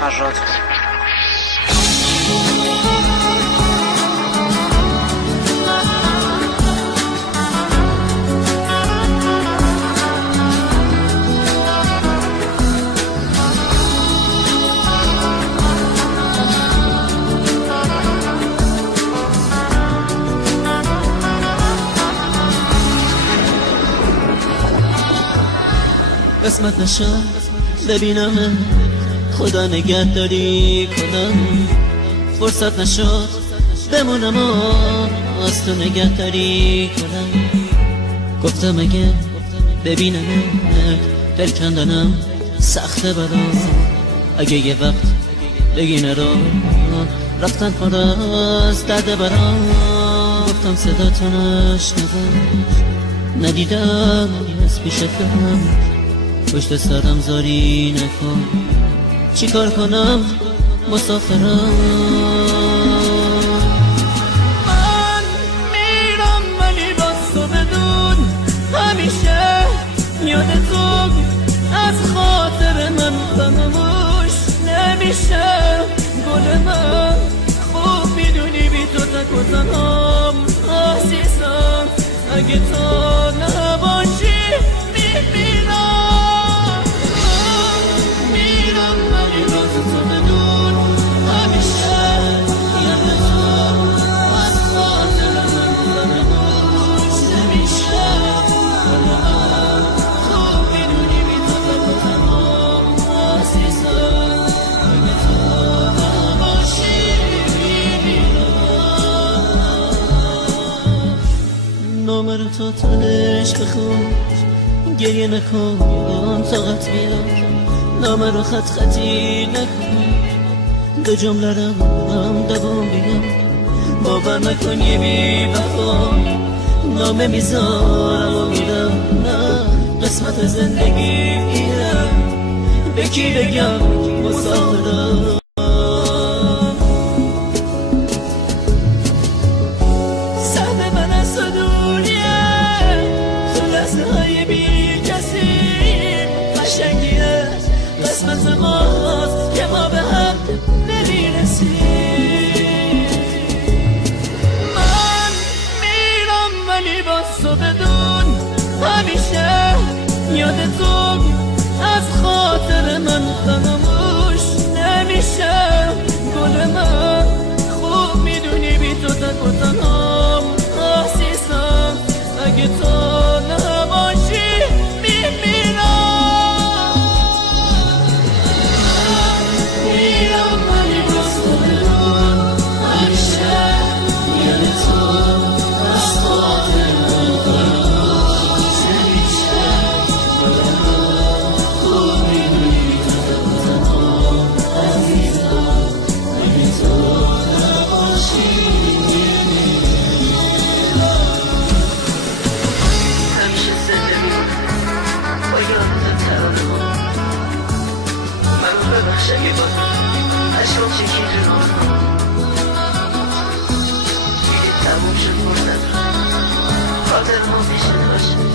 فراد. قسمت نشد ببینم خدا نگهداری کنم، فرصت نشد بمونم و از تو نگهداری کنم. گفتم اگه ببینم دل کندنم سخته برام، اگه یه وقت بگی نرو رفتن پر از درد برام. گفتم صدا تو نشنوم، ندیدم از پیشت برم، پشت سرم زاری نکن، چی کار کنم مسافرم. من میرم ولی باز تو بدون همیشه یاد تو از خاطر من فراموش نمیشه. گل من خوب میدونی بی تو تک و تنهام عزیزم، اگه تو نباشی میمیرم. نامه رو تا تنش بخون، گریه نکن طاقت بیار، نامه رو خط خطی نکن، دو جمله رو هم دوام بیار. باور نکن یه بی وفا نامه میذارم و میرم، نه قسمت زندگی میرم، به کی بگم مسافرم. قسمت ماست که ما به هم نمیرسیم. من میرم ولی باز تو بدون همیشه یاد تو از خاطر من فراموش نمیشه. گل من خوب میدونی بی تو تک و تنهام عزیزم، اگه تو نباشی میمیرم. شبیه با عشقم چکید رو دیدی تموم شد فرصت خاطر ما پیش نباشه.